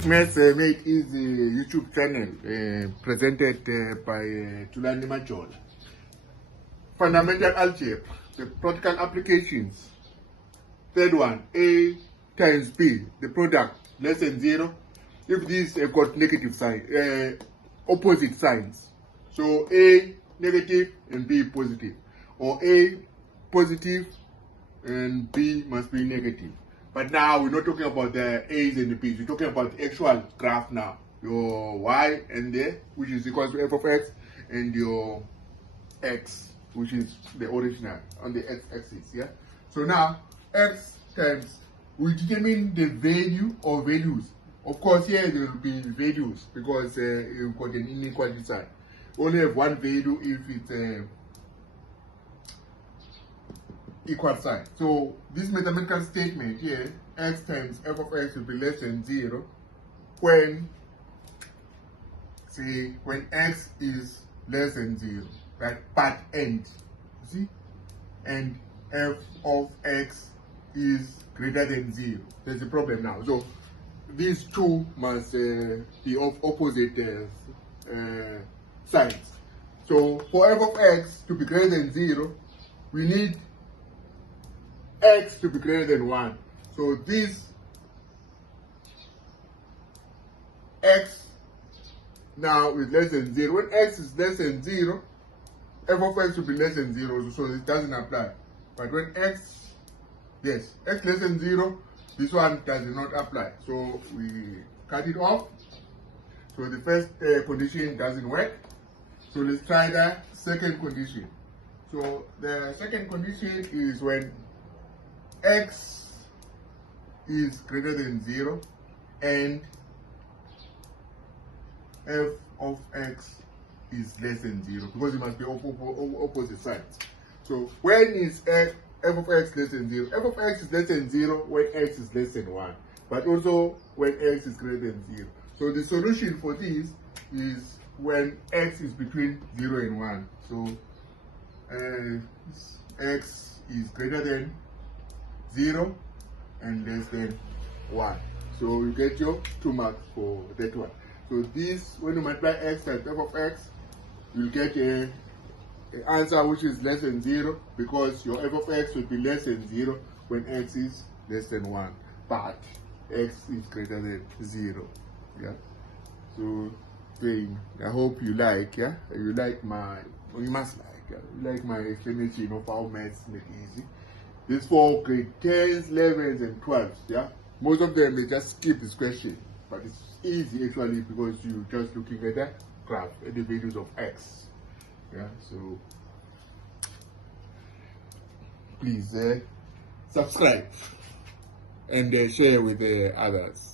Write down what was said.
Basic Maths Made Easy YouTube channel presented by Tulani Majola. Fundamental Algebra, the practical applications. Third one, A times B, the product less than 0. If these got negative sign, opposite signs. So A negative and B positive. Or A positive and B must be negative. But now we're not talking about the A's and the B's. We're talking about the actual graph now. Your Y and the, which is equal to f of x, and your x, which is the original on the x-axis. Yeah. So now x times, we determine the value or values. Of course, here there will be values because you've got an inequality sign. Only have one value if it's equal sign. So this mathematical statement here, x times f of x will be less than 0 when, say, when x is less than 0, right? But end, see, and f of x is greater than 0. There's a problem now. So these two must be of opposite signs. So for f of x to be greater than 0, we need x to be greater than 1. So this x now is less than 0. When x is less than 0, f of x will be less than 0, so it doesn't apply. But when x, yes, x less than 0, this one does not apply. So we cut it off. So the first condition doesn't work. So let's try the second condition. So the second condition is when x is greater than 0 and f of x is less than 0, because it must be opposite sides. So when is f of x less than 0? F of x is less than 0 when x is less than 1, but also when x is greater than 0. So the solution for this is when x is between 0 and 1. So x is greater than 0 and less than 1. So you get your 2 marks for that one. So this, when you multiply x times f of x, you'll get an answer which is less than 0, because your f of x will be less than 0 when x is less than 1, but x is greater than 0. Yeah. So I hope you like, yeah, you like my, or you must like, yeah, you like my explanation of how maths make easy. This for grade 10s, 11s, and 12s. Yeah, most of them they just skip this question, but it's easy actually because you're just looking at the graph at the values of x. Yeah, so please subscribe and share with others.